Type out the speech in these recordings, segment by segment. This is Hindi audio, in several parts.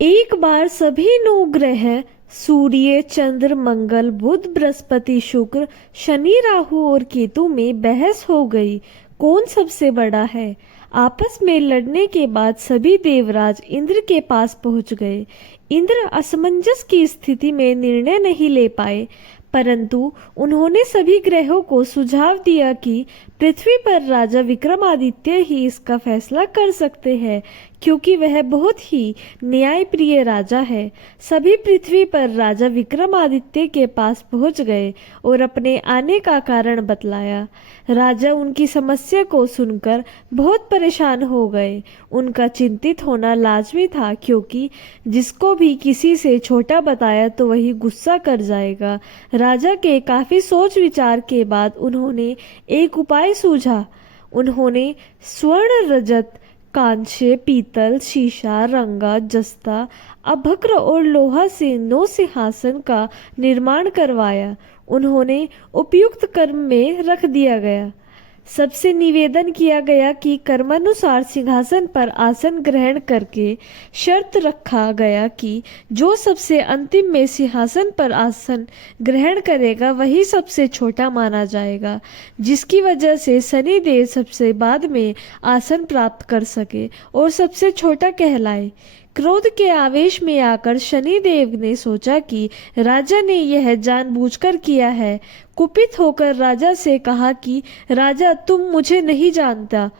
एक बार सभी 9 ग्रह सूर्य, चंद्र, मंगल, बुध, बृहस्पति, शुक्र, शनि, राहु और केतु में बहस हो गई, कौन सबसे बड़ा है। आपस में लड़ने के बाद सभी देवराज इंद्र के पास पहुंच गए। इंद्र असमंजस की स्थिति में निर्णय नहीं ले पाए, परंतु उन्होंने सभी ग्रहों को सुझाव दिया कि पृथ्वी पर राजा विक्रमादित्य ही इसका फैसला कर सकते हैं, क्योंकि वह बहुत ही न्यायप्रिय राजा है। सभी पृथ्वी पर राजा विक्रमादित्य के पास पहुंच गए और अपने आने का कारण बतलाया। राजा उनकी समस्या को सुनकर बहुत परेशान हो गए। उनका चिंतित होना लाजमी था, क्योंकि जिसको भी किसी से छोटा बताया तो वही गुस्सा कर जाएगा। राजा के काफी सोच विचार के बाद उन्होंने एक उपाय सूझा। उन्होंने स्वर्ण, रजत, कांस्य, पीतल, शीशा, रंगा, जस्ता, अभ्रक और लोहा से 9 सिंहासन का निर्माण करवाया। उन्होंने उपयुक्त कर्म में रख दिया गया। सबसे निवेदन किया गया कि कर्मानुसार सिंहासन पर आसन ग्रहण करके शर्त रखा गया कि जो सबसे अंतिम में सिंहासन पर आसन ग्रहण करेगा वही सबसे छोटा माना जाएगा, जिसकी वजह से शनिदेव सबसे बाद में आसन प्राप्त कर सके और सबसे छोटा कहलाए। क्रोध के आवेश में आकर शनिदेव ने सोचा कि राजा ने यह जानबूझकर किया है। कुपित होकर राजा से कहा कि राजा, तुम मुझे नहीं जानता।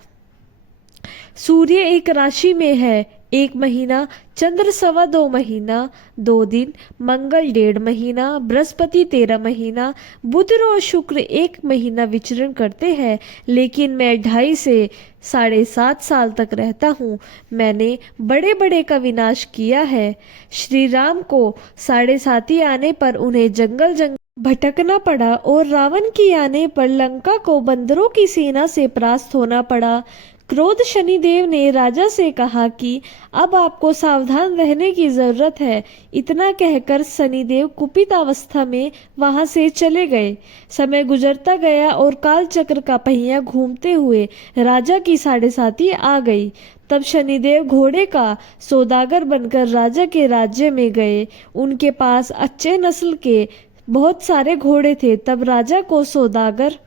सूर्य एक राशि में है 1 महीना, चंद्र 2.25 महीना 2 दिन, मंगल 1.5 महीना, बृहस्पति 13 महीना, बुध और शुक्र 1 महीना विचरण करते हैं, लेकिन मैं 2.5 से 7.5 साल तक रहता हूँ। मैंने बड़े बड़े का विनाश किया है। श्री राम को 7.5 आने पर उन्हें जंगल जंगल भटकना पड़ा और रावण की आने पर लंका को बंदरों की सेना से परास्त होना पड़ा। क्रोध शनिदेव ने राजा से कहा कि अब आपको सावधान रहने की जरूरत है। इतना कहकर शनिदेव कुपित अवस्था में वहां से चले गए। समय गुजरता गया और काल चक्र का पहिया घूमते हुए राजा की 7.5 आ गई। तब शनिदेव घोड़े का सौदागर बनकर राजा के राज्य में गए। उनके पास अच्छे नस्ल के बहुत सारे घोड़े थे। तब राजा को सौदागर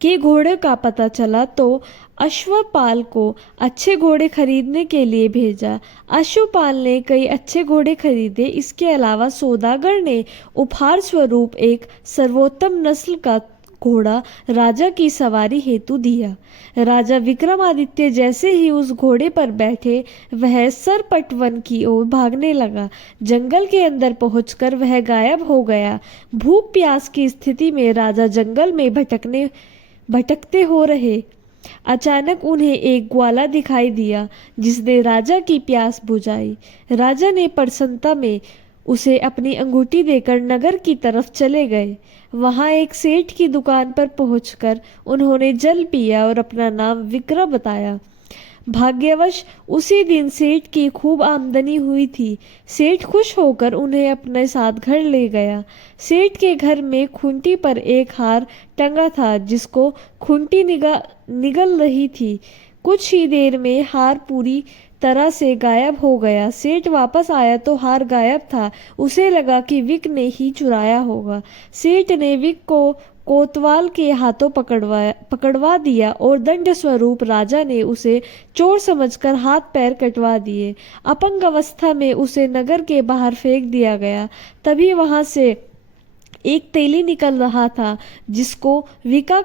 के घोड़े का पता चला तो अश्वपाल को अच्छे घोड़े खरीदने के लिए भेजा। अश्वपाल ने कई अच्छे घोड़े खरीदे। इसके अलावा सौदागर ने उपहार स्वरूप एक सर्वोत्तम नस्ल का घोड़ा राजा की सवारी हेतु दिया। राजा विक्रमादित्य जैसे ही उस घोड़े पर बैठे, वह सरपट वन की ओर भागने लगा। जंगल के अंदर पहुंचकर वह गायब हो गया। भूख प्यास की स्थिति में राजा जंगल में भटकते हो रहे। अचानक उन्हें एक ग्वाला दिखाई दिया, जिसने राजा की प्यास बुझाई। राजा ने प्रसन्नता में उसे अपनी अंगूठी देकर नगर की तरफ चले गए। वहां एक सेठ की दुकान पर पहुंचकर उन्होंने जल पिया और अपना नाम विक्रम बताया। भाग्यवश उसी दिन सेठ की खूब आमदनी हुई थी। सेठ खुश होकर उन्हें अपने साथ घर ले गया। सेठ के घर में खूंटी पर एक हार टंगा था, जिसको खूंटी निगल रही थी। कुछ ही देर में हार पूरी तरह से गायब हो गया। सेठ वापस आया तो हार गायब था। उसे लगा कि विक ने ही चुराया होगा। सेठ ने विक को कोतवाल के हाथों पकड़वा दिया और दंड स्वरूप राजा ने उसे चोर समझकर हाथ पैर कटवा दिए। अपंग अवस्था में उसे नगर के बाहर फेंक दिया गया। तभी वहां से एक तेली निकल रहा था, जिसको विका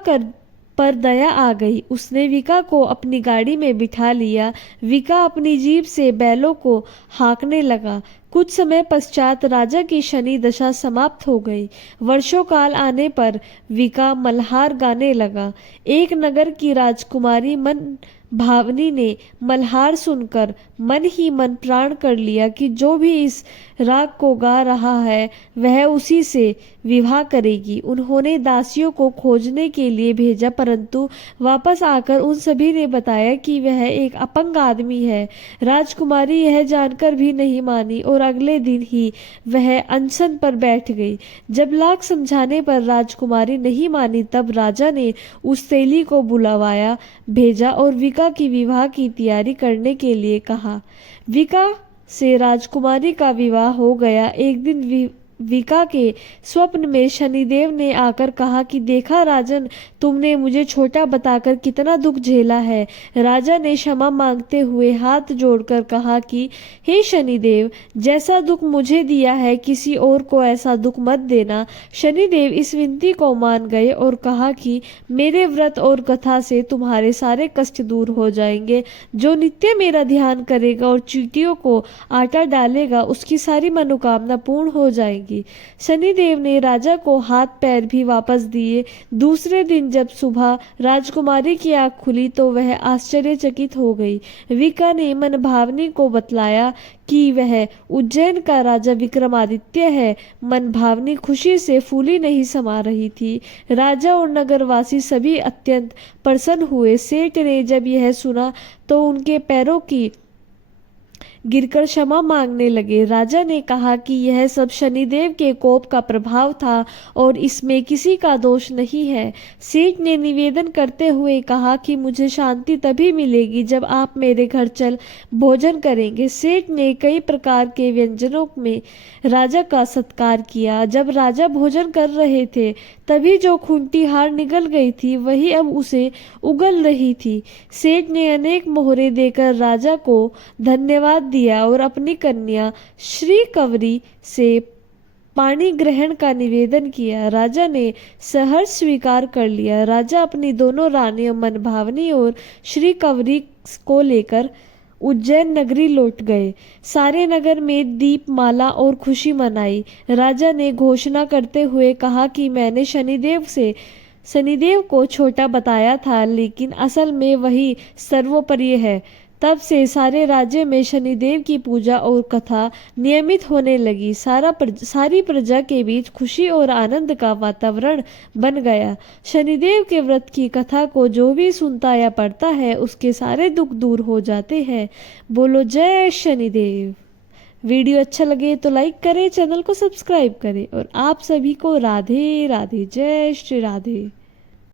पर दया आ गई। उसने विका को अपनी गाड़ी में बिठा लिया। विका अपनी जीभ से बैलों को हाँकने लगा। कुछ समय पश्चात राजा की शनि दशा समाप्त हो गई। वर्षों काल आने पर विका मल्हार गाने लगा। एक नगर की राजकुमारी मन भावनी ने मल्हार सुनकर मन ही मन प्राण कर लिया कि जो भी इस राग को गा रहा है वह उसी से विवाह करेगी। उन्होंने दासियों को खोजने के लिए भेजा, परंतु वापस आकर उन सभी ने बताया कि वह एक अपंग आदमी है। राजकुमारी यह जानकर भी नहीं मानी और अगले दिन ही वह अनशन पर बैठ गई। जब लाख समझाने पर राजकुमारी नहीं मानी, तब राजा ने उस तेली को बुलवाया भेजा और विका की विवाह की तैयारी करने के लिए कहा। विका से राजकुमारी का विवाह हो गया। एक दिन विका के स्वप्न में शनिदेव ने आकर कहा कि देखा राजन, तुमने मुझे छोटा बताकर कितना दुख झेला है। राजा ने क्षमा मांगते हुए हाथ जोड़कर कहा कि हे शनिदेव, जैसा दुख मुझे दिया है किसी और को ऐसा दुख मत देना। शनिदेव इस विनती को मान गए और कहा कि मेरे व्रत और कथा से तुम्हारे सारे कष्ट दूर हो जाएंगे। जो नित्य मेरा ध्यान करेगा और चींटियों को आटा डालेगा उसकी सारी मनोकामना पूर्ण हो जाएगी। शनिदेव ने राजा को हाथ पैर भी वापस दिए। दूसरे दिन जब सुबह राजकुमारी की आंख खुली तो वह आश्चर्यचकित हो गई। विका ने मनभावनी को बतलाया कि वह उज्जैन का राजा विक्रमादित्य है। मनभावनी खुशी से फूली नहीं समा रही थी। राजा और नगरवासी सभी अत्यंत प्रसन्न हुए। सेठ ने जब यह सुना तो उनके पैरों की गिरकर क्षमा मांगने लगे। राजा ने कहा कि यह सब शनिदेव के कोप का प्रभाव था और इसमें किसी का दोष नहीं है। सेठ ने निवेदन करते हुए कहा कि मुझे शांति तभी मिलेगी जब आप मेरे घर चल भोजन करेंगे। सेठ ने कई प्रकार के व्यंजनों में राजा का सत्कार किया। जब राजा भोजन कर रहे थे तभी जो खूंटी हार निगल गई थी वही अब उसे उगल रही थी। सेठ ने अनेक मोहरे देकर राजा को धन्यवाद दिया और अपनी कन्या श्री कवरी से पानी ग्रहण का निवेदन किया। राजा ने सहर्ष स्वीकार कर लिया। राजा अपनी दोनों रानियों मनभावनी और श्री कवरी को लेकर उज्जैन नगरी लौट गए। सारे नगर में दीपमाला और खुशी मनाई। राजा ने घोषणा करते हुए कहा कि मैंने शनिदेव को छोटा बताया था, लेकिन असल में वही सर्वोपरि है। तब से सारे राज्य में शनिदेव की पूजा और कथा नियमित होने लगी। सारी प्रजा के बीच खुशी और आनंद का वातावरण बन गया। शनिदेव के व्रत की कथा को जो भी सुनता या पढ़ता है उसके सारे दुख दूर हो जाते हैं। बोलो जय शनिदेव। वीडियो अच्छा लगे तो लाइक करें, चैनल को सब्सक्राइब करें और आप सभी को राधे राधे। जय श्री राधे।